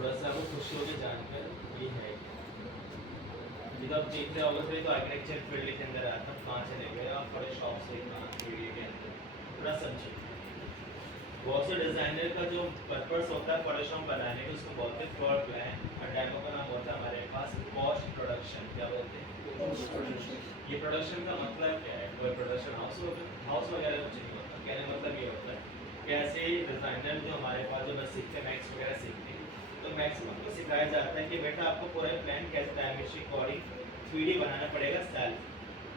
थोड़ा सा वो खुश होकर जानकर ये है कि जब आप देखते होगे तो आर्किटेक्चर फील्ड के अंदर आता है, कहाँ से लेके आप बड़े शॉप से कहाँ वीडियो के अंदर थोड़ा समझिए। बहुत से डिज़ाइनर का जो पर्पस होता है फोटोशॉप बनाने का, उसको बोलते हैं फ्लोर प्लान, और डेमो का नाम होता है हमारे पास पोस्ट प्रोडक्शन। क्या बोलते हैं? ये प्रोडक्शन का मतलब क्या है? कोई प्रोडक्शन हाउस वगैरह कुछ नहीं होता। कहने का मतलब ये होता है कि ऐसे डिज़ाइनर जो हमारे पास जो बस सीखते हैं, मैक्स वगैरह सीखते हैं, तो मैक्सिमम को सिखाया जाता है कि बेटा आपको पूरा प्लान कैसे डायमेट्रिक कोडिंग 3D बनाना पड़ेगा सेल्फ।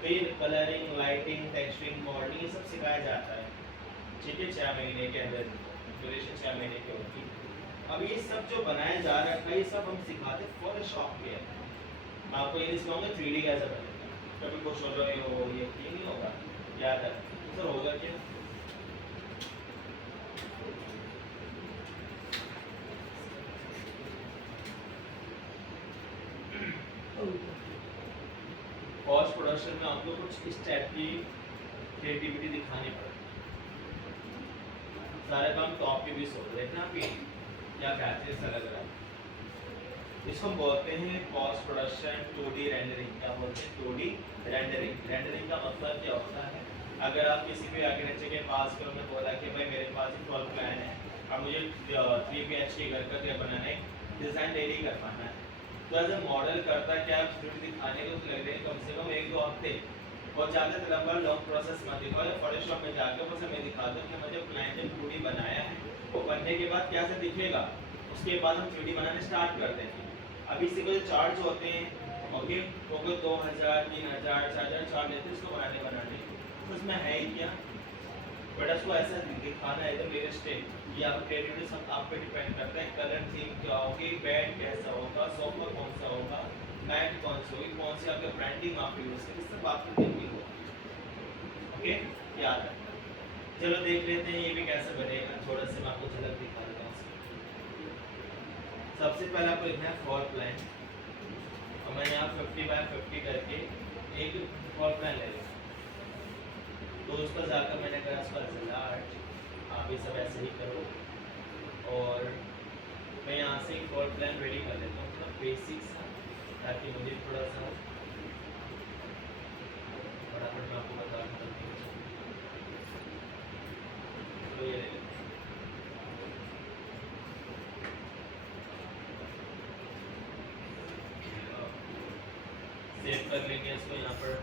तो ये कलरिंग, लाइटिंग, टेक्सचरिंग, मॉडलिंग ये सब सिखाया जाता है। ठीक है, 6 महीने के अंदर ड्यूरेशन 6 महीने की होगी। अब ये सब जो बनाया जा रहा है ये सब हम सिखाते फोटोशॉप के अंदर। मैं आपको ये नहीं सिखाऊंगा 3D कैसे बनेगा। कभी कुछ हो रहा हो ये नहीं होगा, याद है सर होगा क्या? पोस्ट प्रोडक्शन में आपको कुछ इस टाइप की क्रिएटिविटी दिखानी पड़ेगी। सारे काम टॉप पे भी सोच रहे हैं ना आप, क्या कहते हैं लग रहा है। इसको हम बोलते हैं पोस्ट प्रोडक्शन 2D रेंडरिंग। क्या बोलते हैं? 2D rendering. रेंडरिंग का मतलब क्या होता है? अगर आप किसी भी आर्किटेक्चर के पास करो, मैं बोला कि भाई मेरे पास एक फ्लोर प्लान है, अब मुझे 3 BHK घर का क्या बनाना है, डिज़ाइन डेली करवाना है, तो एज ए मॉडल करता है क्या स्टूडेंट दिखाने को तो लग रहे हैं कम से कम 1-2 हफ्ते, और ज़्यादा लंबा लॉन्ग प्रोसेस मत दिखाओ। फोटोशॉप में जाकर बस मैं दिखा दूँ कि मुझे क्लाइंट ने 2D बनाया है, वो बनने के बाद कैसे दिखेगा, उसके बाद हम 3D बनाने स्टार्ट कर देंगे। अभी इसी को जो चार्ज होते हैं ओके, वो 2000, 3000, 4000 चार्ज लेते हैं इसको बनाने तो उसमें है ही क्या, बट उसको ऐसा दिखाना है एकदम रियलिस्टिक। ये आप क्रिएटिविटी सब आप पे डिपेंड करता है। कलर थीम क्या होगी, बेड कैसा होगा, सोफा कौन सा होगा, मैट कौन सी होगी, कौन सी आपके ब्रांडिंग आप यूज़ करें, सब आपकी थिंकिंग होगी। ओके, याद है। चलो देख लेते हैं ये भी कैसे बनेगा, थोड़ा सा मैं आपको झलक दिखा देता हूँ। सबसे पहले आपको लिखना है फ्लोर प्लान, और मैं यहाँ 50 बाय 50 करके एक फ्लोर प्लान ले लूँ। तो उस पर जाकर मैंने कहा इसका रिजल्ट आप ये सब ऐसे ही करो, और मैं यहाँ से एक फ्लोर प्लान रेडी कर लेता हूँ, मतलब बेसिक सा, ताकि मुझे थोड़ा सा फटाफट मैं आपको बता दूँ। तो ये सेव कर लेंगे इसको यहाँ पर।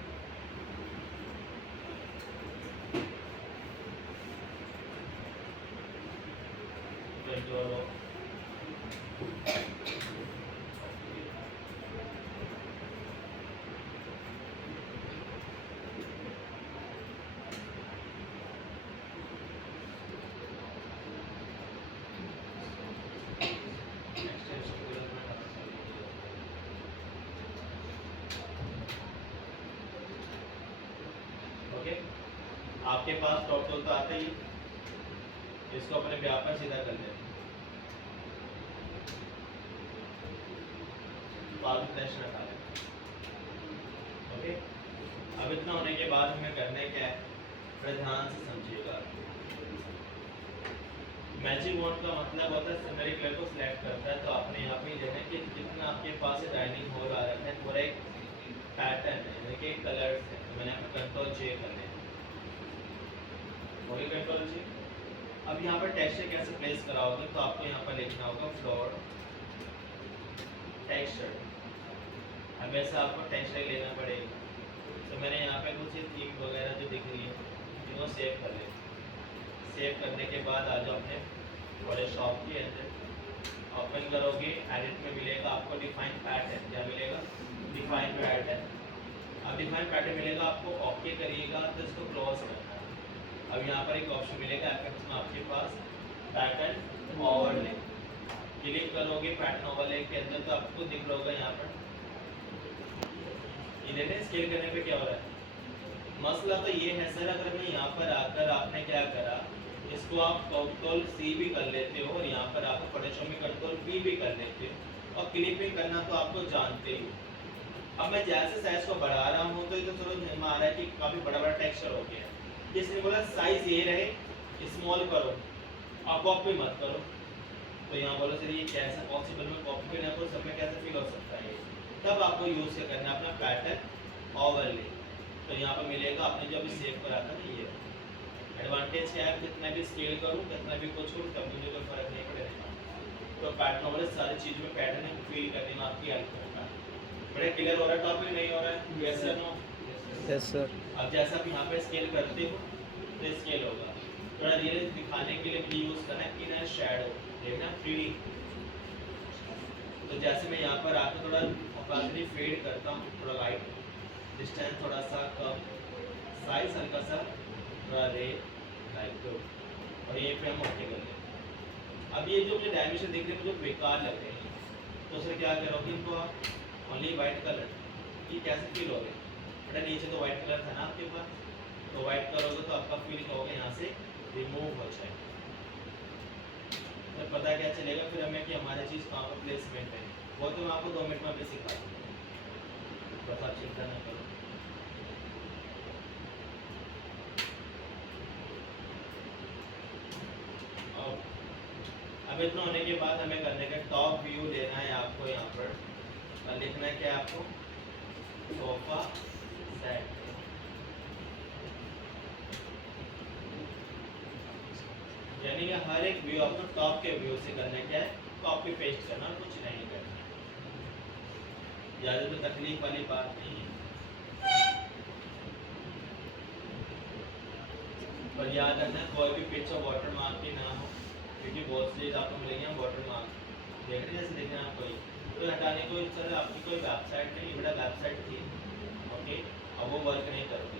आपके पास टॉप टूल तो आता ही, इसको अपने व्याप पर सीधा कर लेते हैं, तो आप टेस्ट रखा लें। ओके, अब इतना होने के बाद हमें करना है क्या है, बड़े ध्यान से समझिएगा। मैचिंग मोड का मतलब होता है सिमिलर कलर को सिलेक्ट करता है, तो आपने यहाँ पे लेना कि जितना आपके पास डाइनिंग हॉल आ रहा है पूरा एक पैटर्न है, यानी कि कलर्स है, तो मैंने यहाँ पर कंट्रोल जे कर लिया, कंट्रोल जी। अब यहाँ पर टेक्सचर कैसे प्लेस कराओगे, तो आपको यहाँ पर लिखना होगा फ्लोर टेक्सचर। अब ऐसे आपको टेक्सचर लेना पड़ेगा, तो मैंने यहाँ पे कुछ थीम वगैरह जो दिख रही है इनको सेव कर ले। सेव करने के बाद आ जाओ अपने फोटोशॉप के अंदर, ओपन करोगे, एडिट में मिलेगा आपको डिफाइन पैटर्न। क्या मिलेगा? Define pattern. अब डिफाइन पैटर्न मिलेगा आपको, ओके करिएगा तो इसको क्लोज करना। अब यहाँ पर एक ऑप्शन मिलेगा इफेक्ट्स में आपके पास पैटर्न ओवरले, क्लिक करोगे पैटर्न ओवरले के अंदर तो आपको दिख रहा होगा यहाँ पर। ये देखिए स्केल करने पे क्या हो रहा है। मसला तो ये है सर, अगर मैं यहाँ पर आकर आपने क्या करा, इसको आप कंट्रोल C भी कर लेते हो, और यहाँ पर आप फोटोशॉप में कंट्रोल V भी कर लेते हो, और क्लिपिंग करना तो आपको जानते हो। अब मैं जैसे साइज को बढ़ा रहा हूँ तो ये तो समझ में आ रहा है कि काफ़ी बड़ा बड़ा टेक्सचर हो गया। इसने बोला साइज ये रहे, स्मॉल करो, आप भी मत करो, तो यहाँ बोलो सर ये कैसा पॉसिबल में कॉपी करना है सब में कैसे फिल हो सकता है, तब आपको यूज़ क्या करना है अपना पैटर्न ओवरले। तो यहाँ पर मिलेगा आपने जो अभी सेव करा था ना, ये एडवांटेज क्या है, कितना भी स्केल करूँ कितना भी कुछ करूँ तब मुझे कोई फर्क नहीं पड़ेगा। तो पैटर्न ओवरले सारी चीज़ में पैटर्न फिल करने में आपकी हेल्प होगा। बड़े क्लियर हो रहा है टॉपिक, नहीं हो रहा है? Yes sir no? Yes sir. अब जैसा आप यहाँ पे स्केल करते हो तो स्केल होगा। थोड़ा रियल दिखाने के लिए भी यूज़ करना है इनर शैडो, देखना 3D। तो जैसे मैं यहाँ पर आकर थोड़ा ऑपासिटी फेड करता हूँ, थोड़ा लाइट, डिस्टेंस थोड़ा सा कम, साइज हल्का सा थोड़ा रे लाइक तो, और ये पे हम ओके कर लें। अब ये जो मुझे डायमेंशन दिख रहे हैं मुझे बेकार लग रहे हैं, तो उसमें क्या करोगे इनको आप ओनली वाइट कलर, ये कैसे फील हो गए बेटा, नीचे तो वाइट कलर था ना आपके पास, तो वाइट करोगे तो आपका फीलिंग होगा यहाँ से रिमूव हो जाएगा। तो पता क्या चलेगा फिर हमें कि हमारी चीज़ कहाँ पर प्लेसमेंट है, वो तो मैं आपको 2 मिनट में भी सिखा दूँगा, बस आप चिंता ना करो। अब इतना होने के बाद हमें करने का टॉप व्यू लेना है आपको, यहाँ पर और लिखना है क्या आपको, सोफा सेट। यानी कि हर एक व्यू आपको टॉप के व्यू से करना क्या है, कॉपी पेस्ट करना, कुछ नहीं करना। ज़्यादा तो तकलीफ वाली बात नहीं है, पर याद रखना कोई भी पिक्चर वाटर मार्क की ना हो, क्योंकि बहुत सी आपको मिलेंगे वाटर मार्क देखने, जैसे देखना आप कोई तो हटाने को इस तरह आपकी कोई वेबसाइट नहीं, बड़ा वेबसाइट थी ओके, अब वो वर्क नहीं करती।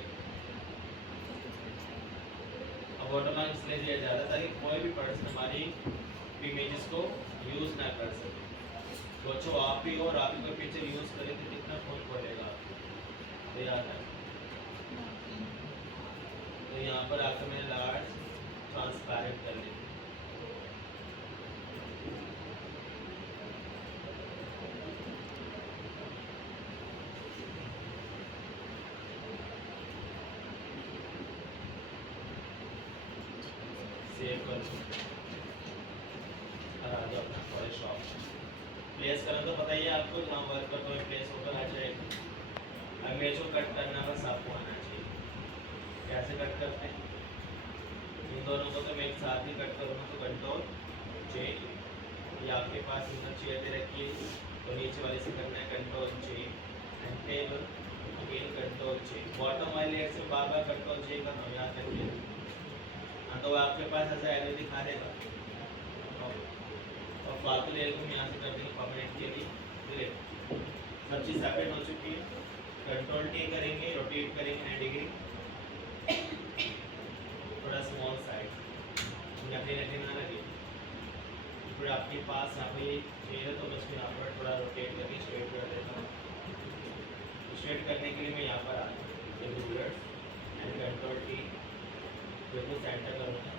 अब वाटर मार्क इसलिए दिया जाता था कि कोई भी पर्सन हमारी इमेजेस को यूज़ ना कर सके। सोचो आप भी हो और आप ही कोई पिक्चर यूज़ करें तो कितना फोन पड़ेगा, तो याद है। तो यहाँ पर आकर मैंने लार्ज ट्रांसपेरेंट कर लिया, सेव कर और आ जाओ अपना फोटोशॉप प्लेस करना, तो पता ही है आपको जहाँ वर्क पर कोई प्लेस होकर आ जाएगा। अब मेरे को कट करना बस आपको आना चाहिए, कैसे कट करते हैं, इन दोनों को तो मैं एक साथ ही कट करूँगा, तो कंट्रोल जे, ये आपके पास इधर चेयर दे रखी है, तो नीचे वाले से करना है control J and table again control J, bottom वाले लेयर से बार बार कंट्रोल जे करना है, याद रखिए। हाँ तो आपके पास ऐसा एरो दिखा देगा, और फालतू लेयर को हम यहाँ से कर देंगे परमानेंट के लिए। फिर सब चीज़ सेपरेट हो चुकी है, कंट्रोल टी करेंगे, रोटेट करेंगे 90 डिग्री, थोड़ा स्मॉल साइड नकली नकली ना लगे। फिर आपके पास यहाँ पे चेयर है तो मैं इसको यहाँ पर थोड़ा रोटेट करके स्ट्रेट कर देता हूँ। स्ट्रेट करने के लिए मैं यहाँ पर आता हूँ एंड कंट्रोल टी, बिल्कुल सेंटर करूँगा,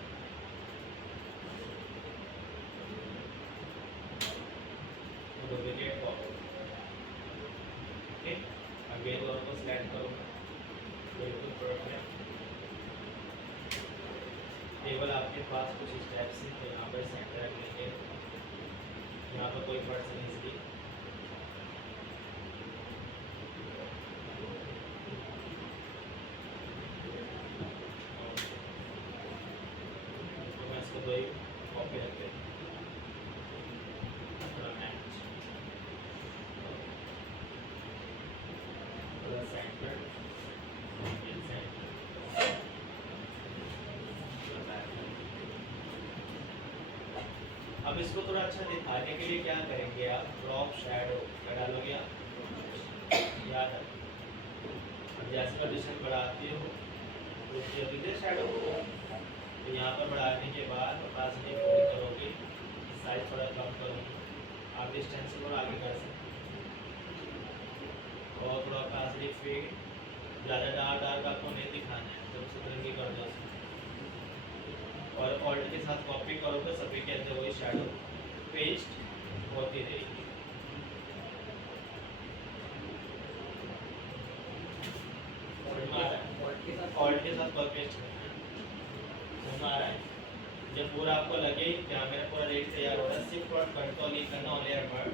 डुप्लीकेट कॉपी, ओके अगेन दोनों को सिलेक्ट करूँगा, बिल्कुल परफेक्ट। टेबल आपके पास कुछ स्टेप्स हैं, तो यहाँ पर सेंटर रख लेंगे, यहाँ पर कोई पर्सन इसलिए तो मैं इसको दो ही कॉपी रख देता हूँ, थोड़ा मैच, थोड़ा सेंटर, अब इसको थोड़ा अच्छा दिखाने के लिए क्या करेंगे आप, ड्रॉप शैडो क्या डालोगे आप, याद है। अब जैसे पोजीशन बढ़ाते हो तो उसकी अभी शैडो, तो यहाँ पर बढ़ाने के बाद पास में फोल्ड करोगे, साइज थोड़ा कम करोगे, आप डिस्टेंस को आगे कर सकते और थोड़ा पास में फेड, ज़्यादा डार्क आपको नहीं दिखाना है तो उसी तरह की कर दो, और ऑल्ट के साथ कॉपी करोगे सभी के अंदर वही शैडो पेस्ट होती रहेगी। ऑल्ट के साथ कॉपी पेस्ट करना है, समझ आ रहा है। जब पूरा आपको लगे कि हाँ मेरा पूरा रेडी तैयार हो रहा है, सिर्फ और कंट्रोल नहीं करना, ओनली वर्ड